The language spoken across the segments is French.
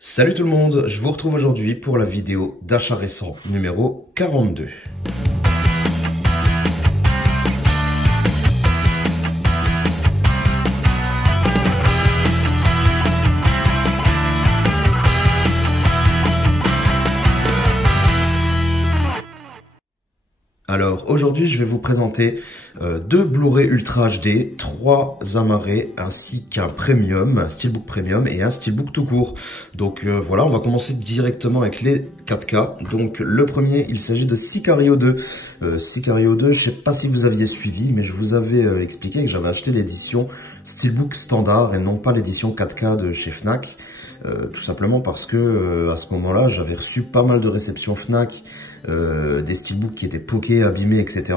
Salut tout le monde, je vous retrouve aujourd'hui pour la vidéo d'achat récent numéro 42. Alors aujourd'hui je vais vous présenter deux Blu-ray Ultra HD, 3 amarrés ainsi qu'un premium, un steelbook premium et un steelbook tout court. Donc voilà, on va commencer directement avec les 4K. Donc le premier, il s'agit de Sicario 2. Sicario 2, je sais pas si vous aviez suivi, mais je vous avais expliqué que j'avais acheté l'édition steelbook standard et non pas l'édition 4K de chez Fnac. Tout simplement parce que à ce moment-là, j'avais reçu pas mal de réceptions Fnac, des steelbooks qui étaient poqués, abîmés, etc.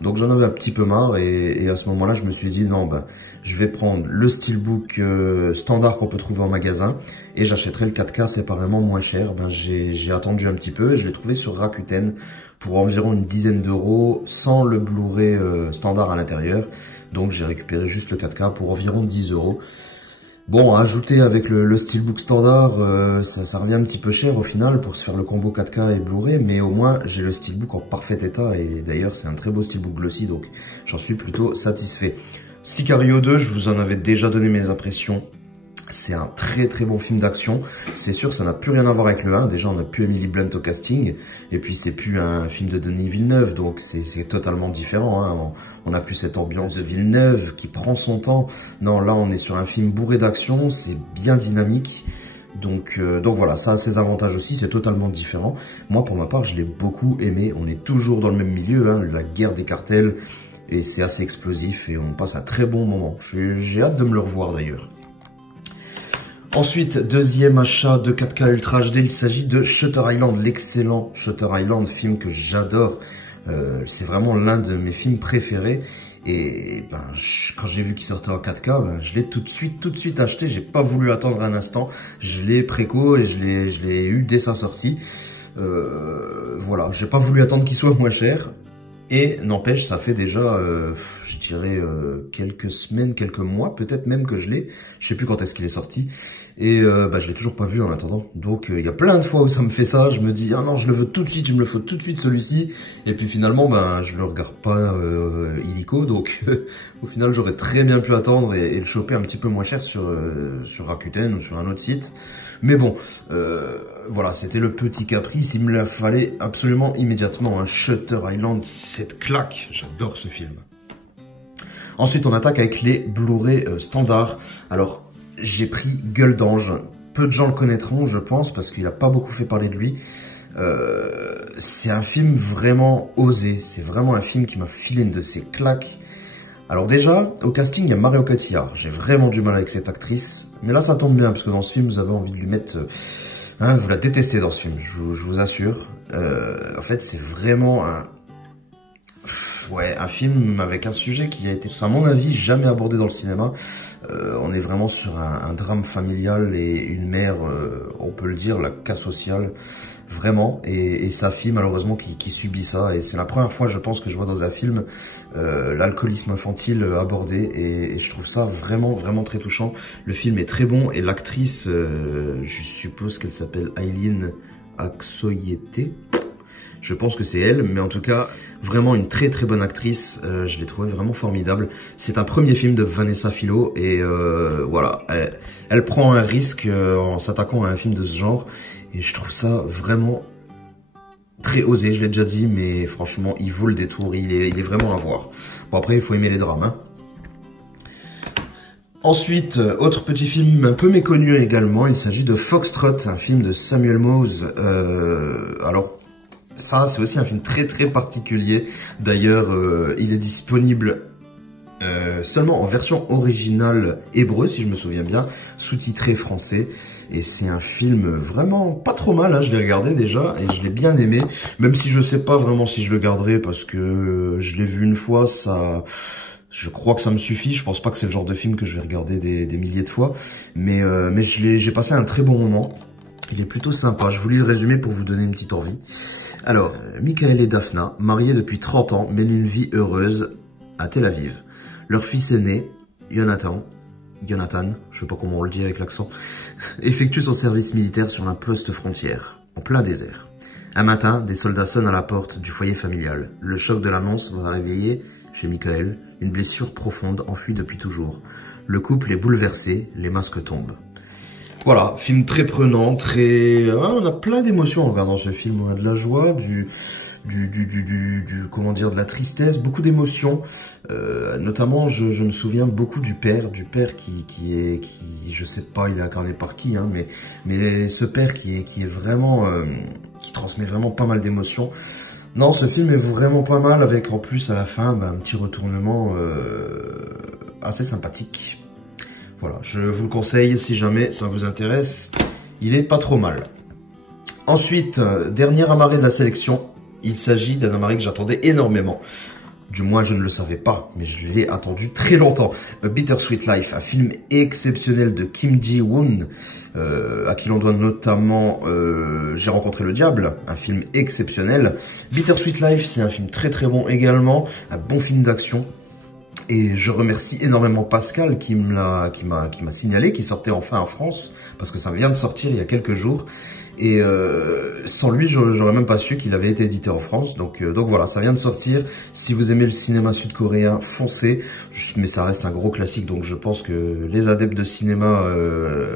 Donc j'en avais un petit peu marre et à ce moment-là, je me suis dit non, ben je vais prendre le steelbook standard qu'on peut trouver en magasin et j'achèterai le 4K séparément moins cher. Ben j'ai attendu un petit peu et je l'ai trouvé sur Rakuten pour environ une dizaine d'euros sans le Blu-ray standard à l'intérieur. Donc j'ai récupéré juste le 4K pour environ 10 euros. Bon, à ajouter avec le steelbook standard, ça revient un petit peu cher au final pour se faire le combo 4K et Blu-ray, mais au moins j'ai le steelbook en parfait état et d'ailleurs c'est un très beau steelbook glossy, donc j'en suis plutôt satisfait. Sicario 2, je vous en avais déjà donné mes impressions. C'est un très très bon film d'action. C'est sûr, ça n'a plus rien à voir avec le 1. Déjà, on n'a plus Emily Blunt au casting. Et puis, c'est plus un film de Denis Villeneuve. Donc, c'est totalement différent. Hein. On n'a plus cette ambiance de Villeneuve qui prend son temps. Non, là, on est sur un film bourré d'action. C'est bien dynamique. Donc voilà, ça a ses avantages aussi. C'est totalement différent. Moi, pour ma part, je l'ai beaucoup aimé. On est toujours dans le même milieu. Hein, la guerre des cartels. Et c'est assez explosif. Et on passe un très bon moment. J'ai hâte de me le revoir d'ailleurs. Ensuite, deuxième achat de 4K Ultra HD, il s'agit de Shutter Island, l'excellent Shutter Island, film que j'adore. C'est vraiment l'un de mes films préférés. Et ben, quand j'ai vu qu'il sortait en 4K, ben, je l'ai tout de suite acheté. J'ai pas voulu attendre un instant. Je l'ai préco et je l'ai eu dès sa sortie. Voilà, j'ai pas voulu attendre qu'il soit moins cher. Et n'empêche, ça fait déjà, je dirais, quelques semaines, quelques mois, peut-être même que je l'ai. Je sais plus quand est-ce qu'il est sorti. Et bah, je l'ai toujours pas vu en attendant. Donc il y a plein de fois où ça me fait ça. Je me dis, ah non, je le veux tout de suite, je me le faut tout de suite celui-ci. Et puis finalement, ben, je le regarde pas illico. Donc au final, j'aurais très bien pu attendre et le choper un petit peu moins cher sur Rakuten ou sur un autre site. Mais bon, voilà, c'était le petit caprice. Il me la fallait absolument immédiatement. Un Shutter Island, cette claque. J'adore ce film. Ensuite, on attaque avec les Blu-ray standards. Alors, j'ai pris Gueule d'ange. Peu de gens le connaîtront, je pense, parce qu'il n'a pas beaucoup fait parler de lui. C'est un film vraiment osé. C'est vraiment un film qui m'a filé une de ses claques. Alors déjà, au casting, il y a Marion Cotillard. J'ai vraiment du mal avec cette actrice. Mais là, ça tombe bien, parce que dans ce film, vous avez envie de lui mettre... hein, vous la détestez dans ce film, je vous assure. En fait, c'est vraiment un film avec un sujet qui a été, à mon avis, jamais abordé dans le cinéma. On est vraiment sur un drame familial et une mère, on peut le dire, la cas sociale. Vraiment, et sa fille malheureusement qui subit ça, et c'est la première fois je pense que je vois dans un film l'alcoolisme infantile abordé, et je trouve ça vraiment très touchant. Le film est très bon, et l'actrice, je suppose qu'elle s'appelle Aileen Aksoyete, je pense que c'est elle, mais en tout cas vraiment une très bonne actrice. Je l'ai trouvée vraiment formidable. C'est un premier film de Vanessa Philo, et voilà, elle prend un risque en s'attaquant à un film de ce genre. Et je trouve ça vraiment très osé, je l'ai déjà dit, mais franchement, il vaut le détour, il est vraiment à voir. Bon, après, il faut aimer les drames, hein. Ensuite, autre petit film un peu méconnu également, il s'agit de Foxtrot, un film de Samuel Mose. Alors, ça, c'est aussi un film très particulier. D'ailleurs, il est disponible seulement en version originale hébreu, si je me souviens bien, sous-titré français. Et c'est un film vraiment pas trop mal, hein, je l'ai regardé déjà et je l'ai bien aimé, même si je sais pas vraiment si je le garderai parce que je l'ai vu une fois, ça, je crois que ça me suffit. Je pense pas que c'est le genre de film que je vais regarder des milliers de fois, mais j'ai passé un très bon moment. Il est plutôt sympa, je vous lis le résumé pour vous donner une petite envie. Alors, Michael et Daphna, mariés depuis 30 ans, mènent une vie heureuse à Tel Aviv. Leur fils aîné, Jonathan, Jonathan, je sais pas comment on le dit avec l'accent, effectue son service militaire sur un poste frontière, en plein désert. Un matin, des soldats sonnent à la porte du foyer familial. Le choc de l'annonce va réveiller, chez Michael, une blessure profonde enfuie depuis toujours. Le couple est bouleversé, les masques tombent. Voilà, film très prenant, on a plein d'émotions en regardant ce film. On a de la joie, comment dire, de la tristesse, beaucoup d'émotions. Notamment, je me souviens beaucoup du père qui je sais pas, il est incarné par qui, hein, mais ce père qui est vraiment, qui transmet vraiment pas mal d'émotions. Non, ce film est vraiment pas mal, avec en plus à la fin un petit retournement assez sympathique. Voilà, je vous le conseille si jamais ça vous intéresse, il est pas trop mal. Ensuite, dernier amarré de la sélection, il s'agit d'un amarré que j'attendais énormément. Du moins, je ne le savais pas, mais je l'ai attendu très longtemps. A Bittersweet Life, un film exceptionnel de Kim Ji-woon, à qui l'on doit notamment J'ai rencontré le diable, un film exceptionnel. Bittersweet Life, c'est un film très très bon également, un bon film d'action. Et je remercie énormément Pascal qui m'a signalé qu'il sortait enfin en France, parce que ça vient de sortir il y a quelques jours. Et sans lui, j'aurais même pas su qu'il avait été édité en France. Donc voilà, ça vient de sortir. Si vous aimez le cinéma sud-coréen, foncez. Mais ça reste un gros classique, donc je pense que les adeptes de cinéma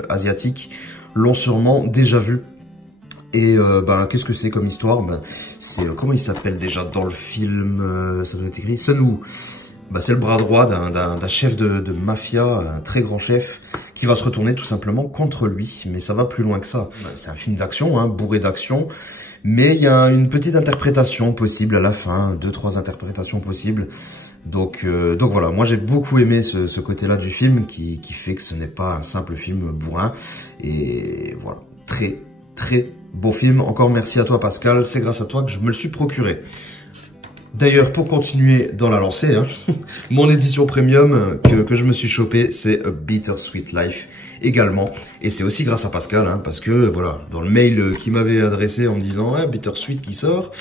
asiatique l'ont sûrement déjà vu. Et qu'est-ce que c'est comme histoire? C'est comment il s'appelle déjà dans le film? Ça doit être écrit Sun-woo. C'est le bras droit d'un chef de mafia, un très grand chef, qui va se retourner tout simplement contre lui. Mais ça va plus loin que ça. C'est un film d'action, hein, bourré d'action. Mais il y a une petite interprétation possible à la fin, 2-3 interprétations possibles. Donc voilà, moi j'ai beaucoup aimé ce côté-là du film qui fait que ce n'est pas un simple film bourrin. Et voilà, très très beau film. Encore merci à toi Pascal, c'est grâce à toi que je me le suis procuré. D'ailleurs, pour continuer dans la lancée, hein, mon édition premium que je me suis chopé, c'est A Bittersweet Life également. Et c'est aussi grâce à Pascal, hein, parce que voilà, dans le mail qu'il m'avait adressé en me disant Bittersweet qui sort,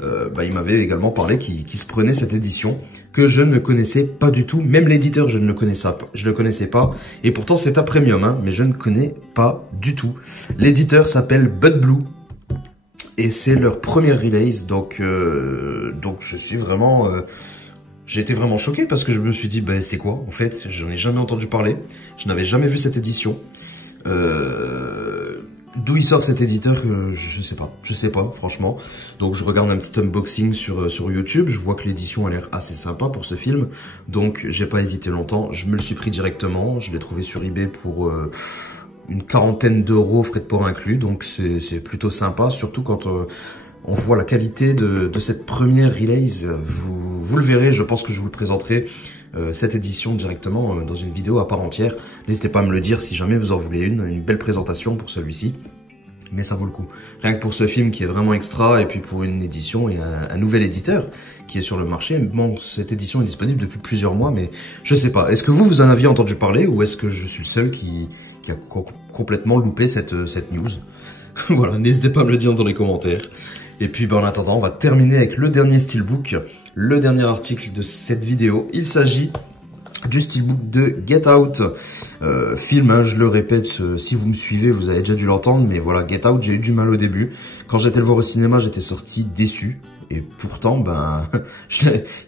il m'avait également parlé qu'il se prenait cette édition que je ne connaissais pas du tout. Même l'éditeur, je ne le connaissais pas. Et pourtant, c'est un premium, hein, mais je ne connais pas du tout. L'éditeur s'appelle Bud Blue. Et c'est leur première release, donc je suis vraiment, j'ai été vraiment choqué parce que je me suis dit, c'est quoi en fait? J'en ai jamais entendu parler, je n'avais jamais vu cette édition. D'où il sort cet éditeur, je sais pas franchement. Donc je regarde un petit unboxing sur YouTube, je vois que l'édition a l'air assez sympa pour ce film, donc j'ai pas hésité longtemps, je me le suis pris directement, je l'ai trouvé sur eBay pour une quarantaine d'euros, frais de port inclus, donc c'est plutôt sympa, surtout quand on voit la qualité de cette première release. Vous le verrez, je pense que je vous le présenterai, cette édition directement dans une vidéo à part entière. N'hésitez pas à me le dire si jamais vous en voulez une belle présentation pour celui-ci. Mais ça vaut le coup. Rien que pour ce film qui est vraiment extra, et puis pour une édition et un nouvel éditeur qui est sur le marché. Bon, cette édition est disponible depuis plusieurs mois, mais je sais pas. Est-ce que vous en aviez entendu parler, ou est-ce que je suis le seul qui a complètement loupé cette news? Voilà, n'hésitez pas à me le dire dans les commentaires. Et puis en attendant, on va terminer avec le dernier steelbook, le dernier article de cette vidéo. Il s'agit du steelbook de Get Out, film, hein, je le répète, si vous me suivez, vous avez déjà dû l'entendre, mais voilà, Get Out, j'ai eu du mal au début. Quand j'étais le voir au cinéma, j'étais sorti déçu. Et pourtant,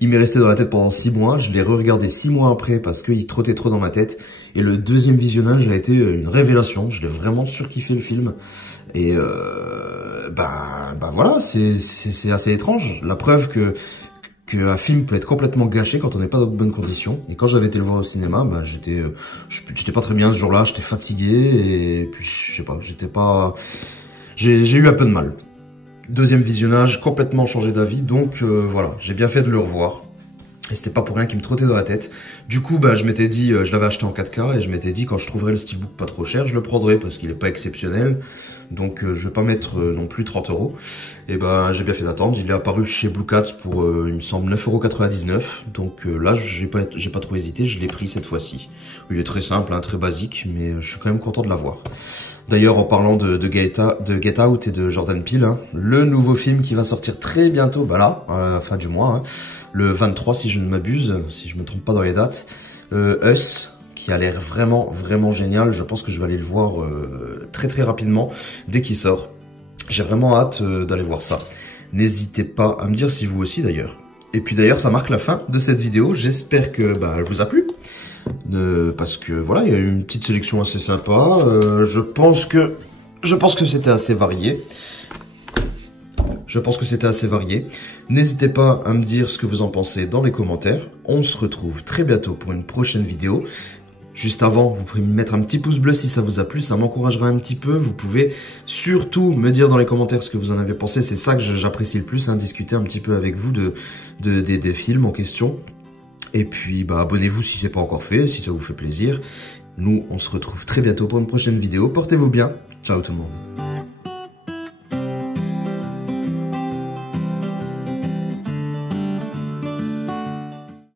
il m'est resté dans la tête pendant 6 mois. Je l'ai re-regardé 6 mois après parce qu'il trottait trop dans ma tête. Et le deuxième visionnage a été une révélation. Je l'ai vraiment surkiffé le film. Et voilà, c'est assez étrange. La preuve qu'un film peut être complètement gâché quand on n'est pas dans de bonnes conditions. Et quand j'avais été le voir au cinéma, j'étais pas très bien ce jour-là. J'étais fatigué et puis je sais pas, j'ai eu un peu de mal. Deuxième visionnage, complètement changé d'avis, donc voilà, j'ai bien fait de le revoir. Et c'était pas pour rien qu'il me trottait dans la tête. Du coup, je m'étais dit, je l'avais acheté en 4K, et je m'étais dit, quand je trouverai le steelbook pas trop cher, je le prendrai, parce qu'il est pas exceptionnel. Donc je vais pas mettre non plus 30 euros. Et j'ai bien fait d'attendre. Il est apparu chez Blue Cat pour, il me semble, 9,99 €. Donc là, j'ai pas trop hésité, je l'ai pris cette fois-ci. Il est très simple, hein, très basique, mais je suis quand même content de l'avoir. D'ailleurs, en parlant de Get Out et de Jordan Peele, hein, le nouveau film qui va sortir très bientôt, fin du mois, hein, le 23 si je ne m'abuse, si je me trompe pas dans les dates, Us, qui a l'air vraiment génial. Je pense que je vais aller le voir très rapidement dès qu'il sort. J'ai vraiment hâte d'aller voir ça. N'hésitez pas à me dire si vous aussi d'ailleurs. Et puis d'ailleurs, ça marque la fin de cette vidéo. J'espère que elle vous a plu. Parce que voilà, il y a eu une petite sélection assez sympa. Je pense que c'était assez varié. N'hésitez pas à me dire ce que vous en pensez dans les commentaires. On se retrouve très bientôt pour une prochaine vidéo. Juste avant, vous pouvez me mettre un petit pouce bleu si ça vous a plu, ça m'encouragera un petit peu. Vous pouvez surtout me dire dans les commentaires ce que vous en avez pensé. C'est ça que j'apprécie le plus, discuter un petit peu avec vous des films en question. Et puis, abonnez-vous si c'est pas encore fait, si ça vous fait plaisir. Nous, on se retrouve très bientôt pour une prochaine vidéo. Portez-vous bien. Ciao tout le monde.